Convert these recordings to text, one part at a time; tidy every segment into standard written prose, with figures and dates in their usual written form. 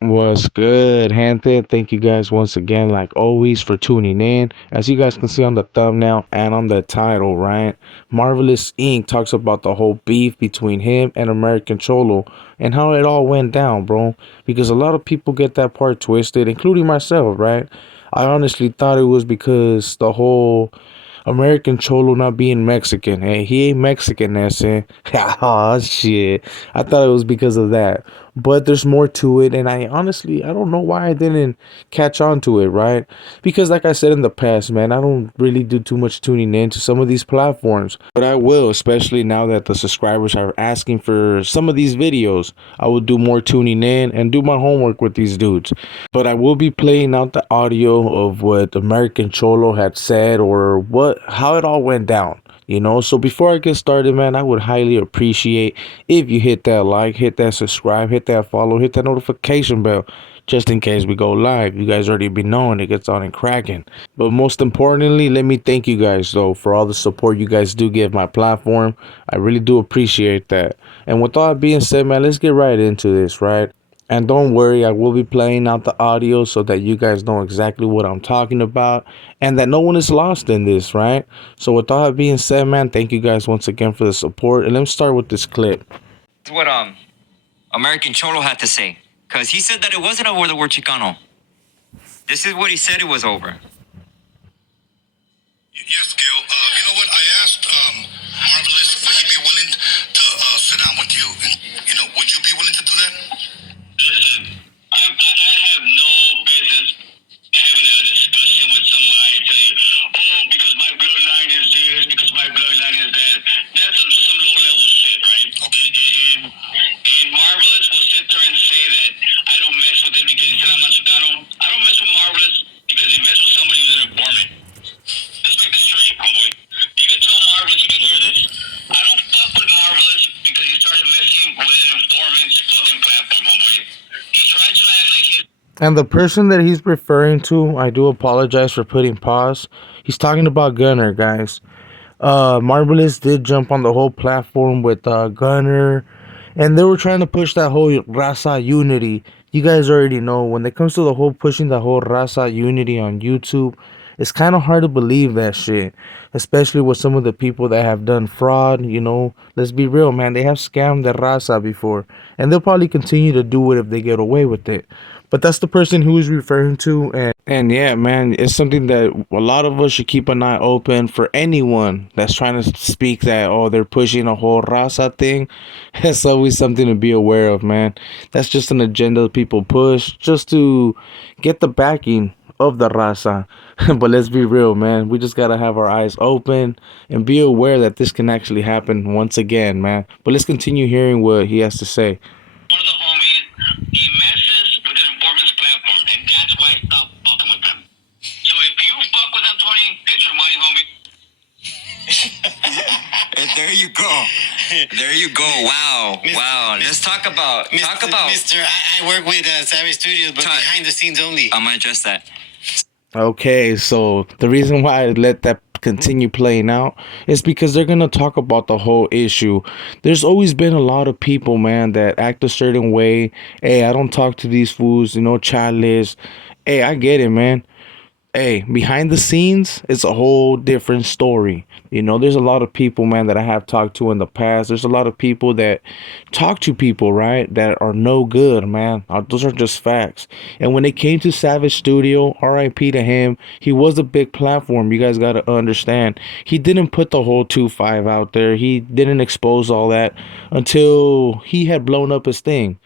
What's good, gente? Thank you guys once again, like always, for tuning in. As you guys can see on the thumbnail and on the title, right? Marvelous Inc. talks about the whole beef between him and American Cholo and how it all went down, bro. Because a lot of people get that part twisted, including myself, right? I honestly thought it was because the whole American Cholo not being Mexican. Hey, he ain't Mexican, ESE. Oh, shit. I thought it was because of that. But there's more to it, and I honestly, I don't know why I didn't catch on to it, right? Because like I said in the past, man, I don't really do too much tuning in to some of these platforms. But I will, especially now that the subscribers are asking for some of these videos. I will do more tuning in and do my homework with these dudes. But I will be playing out the audio of what American Cholo had said or how it all went down. So before I get started, man, I would highly appreciate if you hit that like, hit that subscribe, hit that follow, hit that notification bell, just in case we go live. You guys already be knowing it gets on and cracking. But most importantly, let me thank you guys, though, for all the support you guys do give my platform. I really do appreciate that. And with all that being said, man, let's get right into this, right? And don't worry, I will be playing out the audio so that you guys know exactly what I'm talking about and that no one is lost in this, right? So with all that being said, man, thank you guys once again for the support. And let's start with this clip. What American Cholo had to say, because he said that it wasn't over the word Chicano. This is what he said it was over. Yes, Gil. You know what? I asked Marvelous, would he be willing to sit down with you? And, would you be willing to do that? Listen, I have no business having a discussion with somebody and tell you, oh, because my bloodline is this, because my bloodline is that. That's some low level shit, right? Okay. And Marvelous will sit there and say that I don't mess with him because he said I'm not Chicano. I don't mess with Marvelous because he messed with somebody who's an informant. Let's make this straight, homeboy. You can tell Marvelous, you can hear this. I don't fuck with Marvelous because he started messing with an informant's fucking platform, homeboy. He tried to act like he's... And the person that he's referring to, I do apologize for putting pause. He's talking about Gunner, guys. Marvelous did jump on the whole platform with Gunner, and they were trying to push that whole Raza unity. You guys already know when it comes to the whole pushing the whole Raza unity on YouTube, it's kind of hard to believe that shit, especially with some of the people that have done fraud. Let's be real, man. They have scammed the Raza before, and they'll probably continue to do it if they get away with it. But that's the person who he's referring to, and yeah, man, it's something that a lot of us should keep an eye open for anyone that's trying to speak that, oh, they're pushing a whole raza thing. It's always something to be aware of, man. That's just an agenda people push just to get the backing of the raza. But let's be real, man. We just gotta have our eyes open and be aware that this can actually happen once again, man. But let's continue hearing what he has to say. One of the homies, he messes with an informant's platform, and that's why I stopped fucking with them. So if you fuck with them, Tony, get your money, homie. And there you go. There you go. Wow. Wow. Let's talk about... Mr. I work with Savage Studios, but behind the scenes only. I'm gonna address that. Okay, so the reason why I let that continue playing out is because they're gonna talk about the whole issue. There's always been a lot of people, man, that act a certain way. Hey, I don't talk to these fools, chalice. Hey, I get it, man. Hey, behind the scenes, it's a whole different story. There's a lot of people, man, that I have talked to in the past. There's a lot of people that talk to people, right, that are no good, man. Those are just facts. And when it came to Savage Studio, RIP to him, he was a big platform. You guys got to understand. He didn't put the whole 2-5 out there. He didn't expose all that until he had blown up his thing.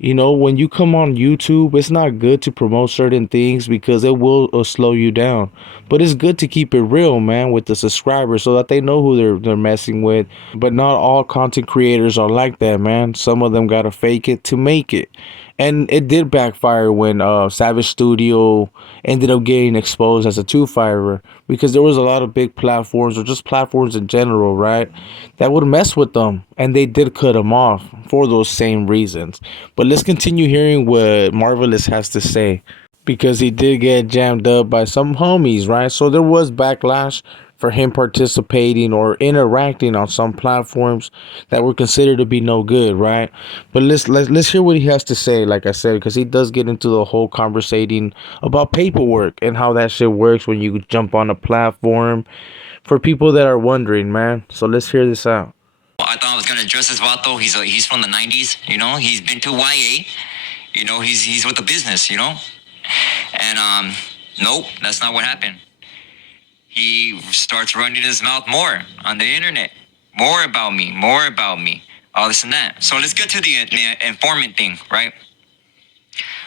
When you come on YouTube, it's not good to promote certain things because it will slow you down. But it's good to keep it real, man, with the subscribers so that they know who they're messing with. But not all content creators are like that, man. Some of them gotta fake it to make it. And it did backfire when Savage Studio ended up getting exposed as a two-firer, because there was a lot of big platforms, or just platforms in general, right, that would mess with them, and they did cut them off for those same reasons. But let's continue hearing what Marvelous has to say, because he did get jammed up by some homies, right? So there was backlash for him participating or interacting on some platforms that were considered to be no good, right? But let's hear what he has to say. Like I said, because he does get into the whole conversating about paperwork and how that shit works when you jump on a platform. For people that are wondering, man. So let's hear this out. I thought I was gonna address this vato. He's from the '90s. You know, he's been to YA. You know, he's with the business. You know, and nope, that's not what happened. He starts running his mouth more on the internet, more about me, all this and that. So let's get to the informant thing, right?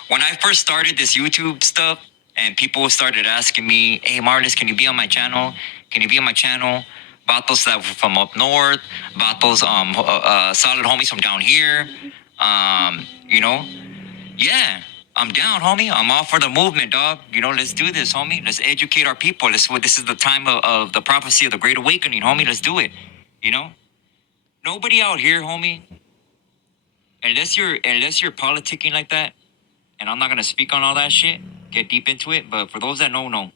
When I first started this YouTube stuff, and people started asking me, "Hey, Marlis, can you be on my channel? Can you be on my channel?" Vatos that were from up north, vatos solid homies from down here, you know, yeah, I'm down, homie. I'm all for the movement, dog. You know, let's do this, homie. Let's educate our people. This is the time of the prophecy of the Great Awakening, homie. Let's do it. You know, nobody out here, homie, unless you're politicking like that. And I'm not gonna speak on all that shit, get deep into it. But for those that know,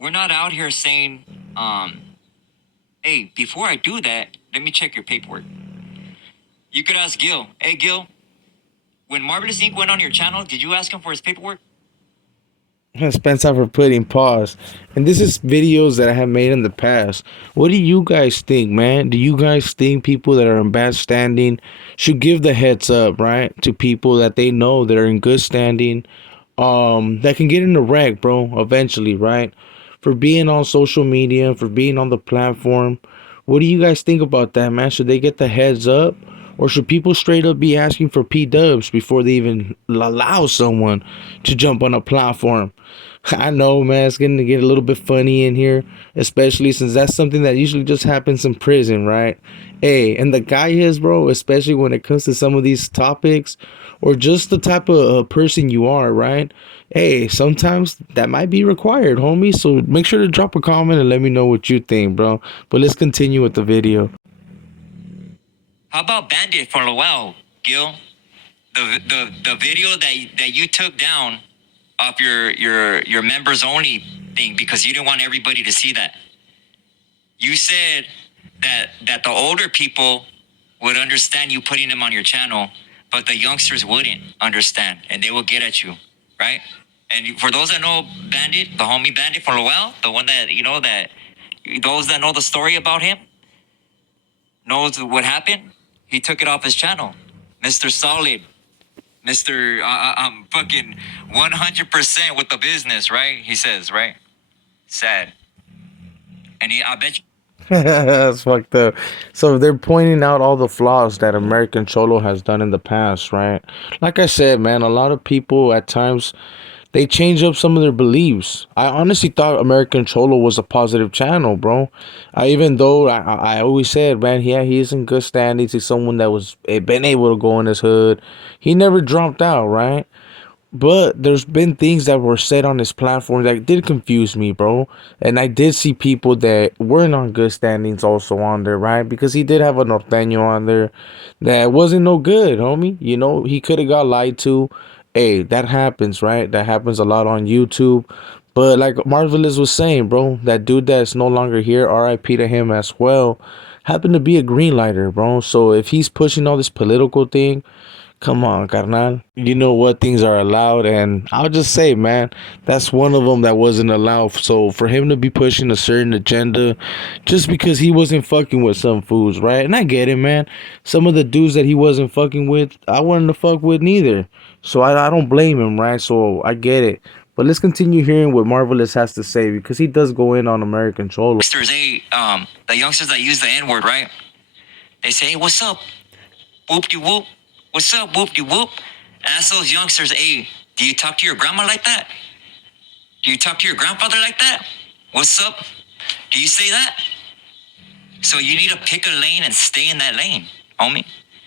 we're not out here saying, hey, before I do that, let me check your paperwork. You could ask Gil. Hey, Gil, when Marvelous Inc. went on your channel, did you ask him for his paperwork? Spencer for putting pause. And this is videos that I have made in the past. What do you guys think, man? Do you guys think people that are in bad standing should give the heads up, right, to people that they know that are in good standing, that can get in a wreck, bro, eventually, right? For being on social media, for being on the platform. What do you guys think about that, man? Should they get the heads up? Or should people straight up be asking for P dubs before they even allow someone to jump on a platform? I know, man, it's going to get a little bit funny in here, especially since that's something that usually just happens in prison, right? Hey, and the guy is, bro, especially when it comes to some of these topics, or just the type of person you are, right? Hey, sometimes that might be required, homie. So make sure to drop a comment and let me know what you think, bro. But let's continue with the video. How about Bandit for Lowell, Gil? The video that you took down off your members only thing because you didn't want everybody to see that. You said that the older people would understand you putting them on your channel, but the youngsters wouldn't understand and they will get at you, right? And for those that know Bandit, the homie Bandit from Lowell, the one that that those that know the story about him knows what happened. He took it off his channel, Mr. Solid, Mr. I'm fucking 100% with the business, right? He says, right? Sad. And I bet you. That's fucked up. So they're pointing out all the flaws that American Cholo has done in the past, right? Like I said, man, a lot of people at times they change up some of their beliefs. I honestly thought American Cholo was a positive channel, bro. Even though I always said, man, yeah, he is in good standings. He's someone that was been able to go in his hood. He never dropped out, right? But there's been things that were said on this platform that did confuse me, bro. And I did see people that weren't on good standings also on there, right? Because he did have a norteño on there that wasn't no good, homie. You know, he could have got lied to. Hey, that happens, right? That happens a lot on YouTube. But like Marvelous was saying, bro, that dude that's no longer here, RIP to him as well, happened to be a green lighter, bro. So if he's pushing all this political thing, come on, carnal. You know what things are allowed, and I'll just say, man, that's one of them that wasn't allowed. So for him to be pushing a certain agenda, just because he wasn't fucking with some fools, right? And I get it, man. Some of the dudes that he wasn't fucking with, I wasn't to fuck with neither. So I don't blame him, right? So I get it. But let's continue hearing what Marvelous has to say, because he does go in on American Cholo. The youngsters that use the N word, right? They say, hey, what's up? Whoop de whoop. What's up? Whoop de whoop. Ask those youngsters, hey, do you talk to your grandma like that? Do you talk to your grandfather like that? What's up? Do you say that? So you need to pick a lane and stay in that lane, homie.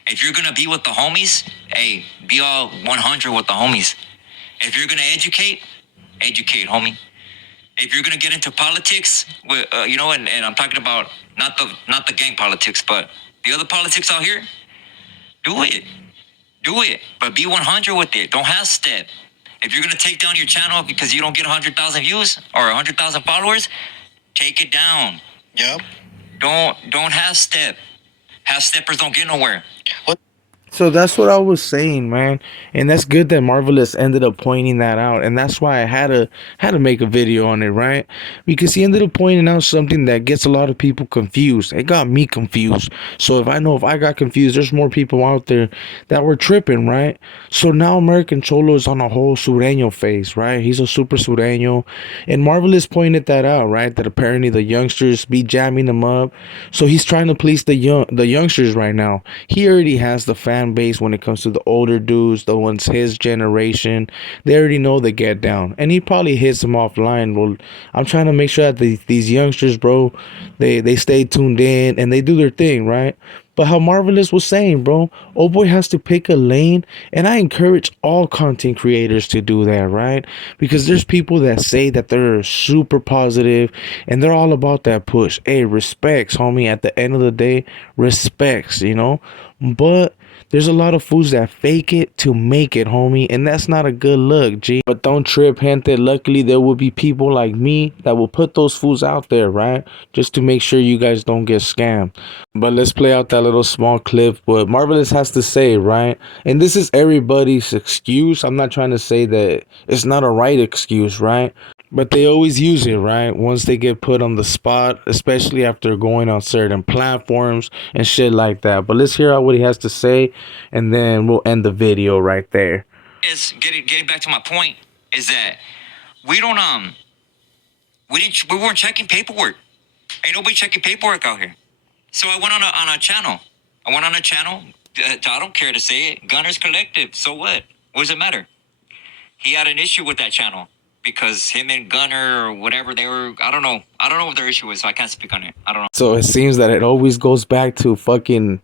If you're gonna be with the homies, hey, be all 100 with the homies. If you're gonna educate, homie. If you're gonna get into politics, and I'm talking about not the gang politics, but the other politics out here, do it, but be 100 with it. Don't half step. If you're gonna take down your channel because you don't get 100,000 views or 100,000 followers, take it down. Yep. Don't half step. Half steppers don't get nowhere. What? So that's what I was saying, man, and that's good that Marvelous ended up pointing that out, and that's why I had to make a video on it, right? Because he ended up pointing out something that gets a lot of people confused. It got me confused. So if I got confused, there's more people out there that were tripping, right? So now American Cholo is on a whole sureño phase, right? He's a super sureño, and Marvelous pointed that out, right? That apparently the youngsters be jamming him up, so he's trying to please the youngsters right now. He already has the fan base when it comes to the older dudes, the ones his generation. They already know the get down, and he probably hits them offline. Well, I'm trying to make sure that these youngsters, bro, they stay tuned in and they do their thing, right? But how Marvelous was saying, bro, old boy has to pick a lane, and I encourage all content creators to do that, right? Because there's people that say that they're super positive and they're all about that push. Hey, respects, homie. At the end of the day, respects, you know. But there's a lot of fools that fake it to make it, homie, and that's not a good look, G. But don't trip, gente. Luckily, there will be people like me that will put those fools out there, right? Just to make sure you guys don't get scammed. But let's play out that little small clip, what Marvelous has to say, right? And this is everybody's excuse. I'm not trying to say that it's not a right excuse, right? But they always use it, right? Once they get put on the spot, especially after going on certain platforms and shit like that. But let's hear out what he has to say, and then we'll end the video right there. Is getting back to my point is that we don't we weren't checking paperwork. Ain't nobody checking paperwork out here. So I went on a channel. I don't care to say it. Gunners Collective. So what? What does it matter? He had an issue with that channel because him and Gunner or whatever they were. I don't know what their issue is, so I can't speak on it. I don't know. So it seems that it always goes back to fucking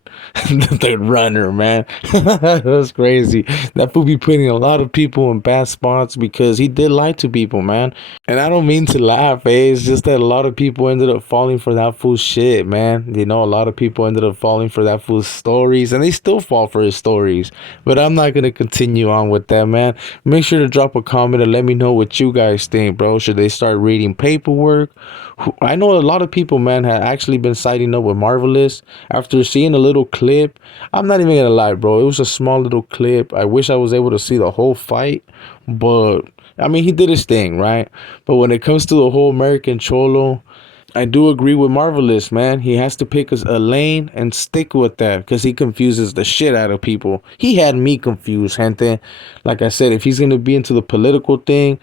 the runner, man. That's crazy. That fool be putting a lot of people in bad spots because he did lie to people, man. And I don't mean to laugh, eh? It's just that a lot of people ended up falling for that fool's shit, man. You know, a lot of people ended up falling for that fool's stories, and they still fall for his stories. But I'm not gonna continue on with that, man. Make sure to drop a comment and let me know what you guys think, bro. Should they start reading paperwork? I know a lot of people, man, had actually been siding up with Marvelous after seeing a little clip. I'm not even gonna lie, bro. It was a small little clip. I wish I was able to see the whole fight, but I mean, he did his thing, right? But when it comes to the whole American Cholo, I do agree with Marvelous, man. He has to pick a lane and stick with that because he confuses the shit out of people. He had me confused, gente. Like I said, if he's going to be into the political thing,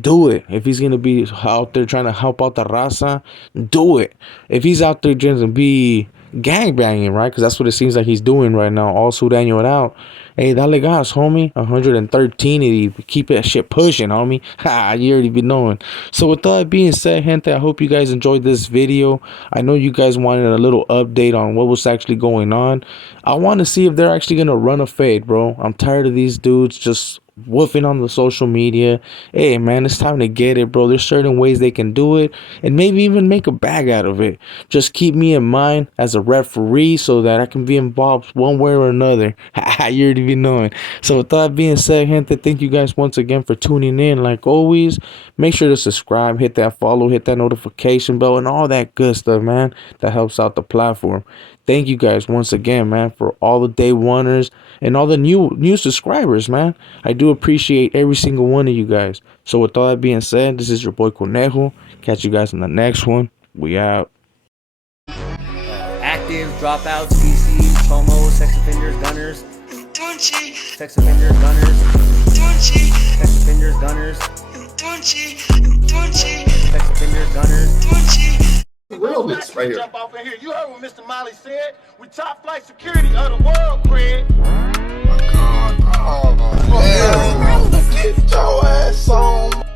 do it. If he's going to be out there trying to help out the raza, do it. If he's out there trying to be gangbanging, right? Because that's what it seems like he's doing right now. All Sureño it out. Hey, dale gas, homie. 113 and he keep that shit pushing, homie. Ha, you already be knowing. So with that being said, gente, I hope you guys enjoyed this video. I know you guys wanted a little update on what was actually going on. I want to see if they're actually going to run a fade, bro. I'm tired of these dudes just woofing on the social media. Hey, man, it's time to get it, bro. There's certain ways they can do it and maybe even make a bag out of it. Just keep me in mind as a referee so that I can be involved one way or another. You already be knowing. So with that being said, gente, thank you guys once again for tuning in. Like always, make sure to subscribe, hit that follow, hit that notification bell, and all that good stuff, man. That helps out the platform. Thank you guys once again, man, for all the day oneers and all the new subscribers, man. I do appreciate every single one of you guys. So with all that being said, this is your boy Conejo. Catch you guys in the next one. We out. Active, dropouts, PCs, homos, sex offenders, gunners. Sex offenders, gunners. Sex offenders, gunners. Sex offenders, gunners. Realness right here. Jump off in here. You heard what Mr. Molly said. We top flight security of the world, Craig. Oh, man. Get your ass on.